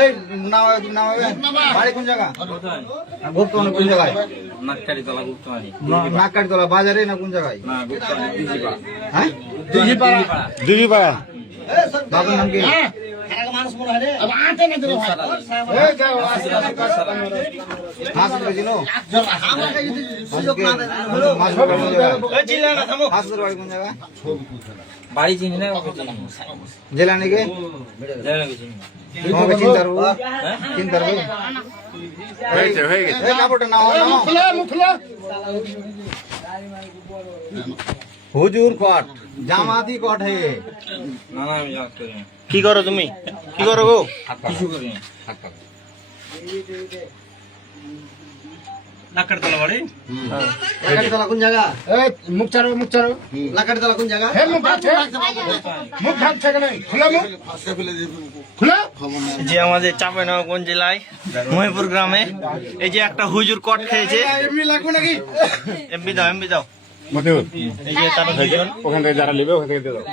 এই নাও বাড়ি কোন জায়গা? গুপ্তমানি কোন জায়গায়? নাককারিতলা গুপ্তমানি। নাককারিতলা বাজারে না কোন জায়গায়? না গুপ্তমানি দিঘিপাড়া। হ্যাঁ দিঘিপাড়া। বাবার নাম কি? হাসুর চিনো? হাসুর বাড়ি কোন জায়গা? বাড়ি চিনি না, ওকে চিনি। জেলা নাকি? জেলাকে চিনি না। তোমাকে চিন্তা করবো, চিন্তা করবো। হয়ে গেছে। এই কাপড়টা নাও, হুজুর কট, জামাতি কট হে। না না, আমি জাত করি না। কি করো তুমি? কি করো গো? কিছু করি না। নাককারিতলা বাড়ি। লাকাড়িতলা কোন জায়গা? মুখ চারো, মুখ চারো। লাকাড়িতলা কোন জায়গা? মুখ ঢাকছে কেন? খুলে মুখ। খুলে। যে আমাদের চাঁপাইনবাবগঞ্জ জেলায় মহিপুর গ্রামে এই যে একটা হুজুর কট খেয়েছে। এমনি লাগবে নাকি? এমবি দাও, এমবি দাও। মতিউর, এই যে তারা দুজন। ওখান থেকে যারা নেবে ওখান থেকে দিয়ে দাও।